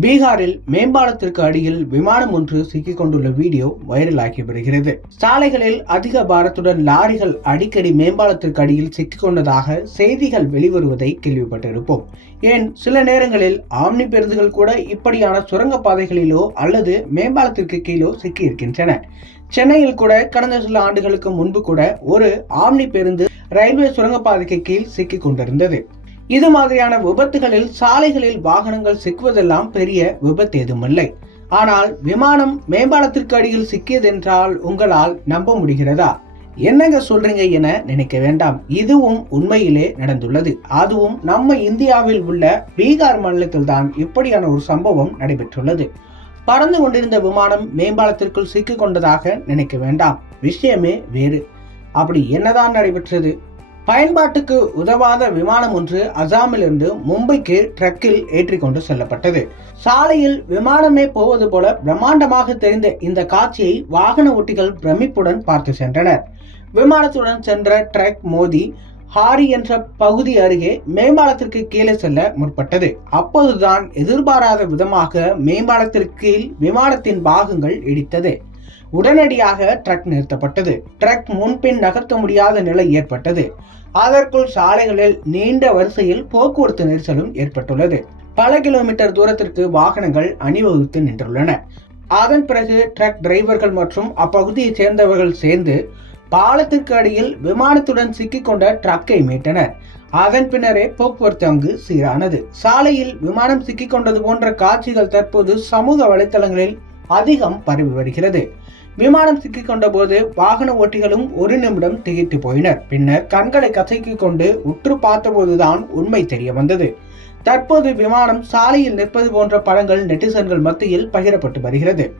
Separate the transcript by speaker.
Speaker 1: பீகாரில் மேம்பாலத்திற்கு அடியில் விமானம் ஒன்று சிக்கிக் கொண்டுள்ள வீடியோ வைரலாகி வருகிறது. சாலைகளில் அதிக பாரத்துடன் லாரிகள் அடிக்கடி மேம்பாலத்திற்கு அடியில் சிக்கிக் கொண்டதாக செய்திகள் வெளிவருவதை கேள்விப்பட்டிருப்போம். ஏன்? சில நேரங்களில் ஆம்னி பேருந்துகள் கூட இப்படியான சுரங்கப்பாதைகளிலோ அல்லது மேம்பாலத்திற்கு கீழோ சிக்கி இருக்கின்றன. சென்னையில் கூட கடந்த சில ஆண்டுகளுக்கு முன்பு கூட ஒரு ஆம்னி பேருந்து ரயில்வே சுரங்கப்பாதைக்கு கீழ் சிக்கிக் கொண்டிருந்தது. இது மாதிரியான விபத்துகளில் சாலைகளில் வாகனங்கள் சிக்குவதெல்லாம் பெரிய விபத்து எதுவுமில்லை. ஆனால் விமானம் மேம்பாலத்திற்கு அடியில் சிக்கியதென்றால் உங்களால் நம்ப முடிகிறதா? என்னங்க சொல்றீங்க என நினைக்க வேண்டாம். இதுவும் உண்மையிலே நடந்துள்ளது. அதுவும் நம்ம இந்தியாவில் உள்ள பீகார் மாநிலத்தில் தான் இப்படியான ஒரு சம்பவம் நடைபெற்றுள்ளது. பறந்து கொண்டிருந்த விமானம் மேம்பாலத்திற்குள் சிக்கிக் கொண்டதாக நினைக்க வேண்டாம். விஷயமே வேறு. அப்படி என்னதான் நடைபெற்றது? பயன்பாட்டுக்கு உதவாத விமானம் ஒன்று அசாமிலிருந்து மும்பைக்கு ட்ரக்கில் ஏற்றிக்கொண்டு செல்லப்பட்டது. சாலையில் விமானமே போவது போல பிரம்மாண்டமாக தெரிந்த இந்த காட்சியை வாகன ஓட்டிகள் பிரமிப்புடன் பார்த்து சென்றனர். விமானத்துடன் சென்ற ட்ரக் மோதி ஹாரி என்ற பகுதி அருகே மேம்பாலத்திற்கு கீழே செல்ல முற்பட்டது. அப்போதுதான் எதிர்பாராத விதமாக மேம்பாலத்திற்கு கீழ் விமானத்தின் பாகங்கள் இடித்தது. உடனடியாக ட்ரக் நிறுத்தப்பட்டது. ட்ரக் முன்பின் நகர்த்த முடியாத நிலை ஏற்பட்டது. அதற்குள் சாலைகளில் நீண்ட வரிசையில் போக்குவரத்து நெரிசலும் ஏற்பட்டுள்ளது. பல கிலோமீட்டர் தூரத்திற்கு வாகனங்கள் அணிவகுத்து நின்றுள்ளன. அதன் பிறகு ட்ரக் டிரைவர்கள் மற்றும் அப்பகுதியைச் சேர்ந்தவர்கள் சேர்ந்து பாலத்திற்கு அடியில் விமானத்துடன் சிக்கிக்கொண்ட ட்ரக்கை மீட்டனர். அதன் பின்னரே போக்குவரத்து அங்கு சீரானது. சாலையில் விமானம் சிக்கிக்கொண்டது போன்ற காட்சிகள் தற்போது சமூக வலைத்தளங்களில் அதிகம் பரவி வருகிறது. விமானம் சிக்கிக்கொண்ட போது வாகன ஓட்டிகளும் ஒரு நிமிடம் திகைத்து போயினர். பின்னர் கண்களை கசக்கிக் கொண்டு உற்று பார்த்தபோதுதான் உண்மை தெரிய வந்தது. தற்போது விமானம் சாலையில் நிற்பது போன்ற படங்கள் நெட்டிசன்கள் மத்தியில் பகிரப்பட்டு வருகிறது.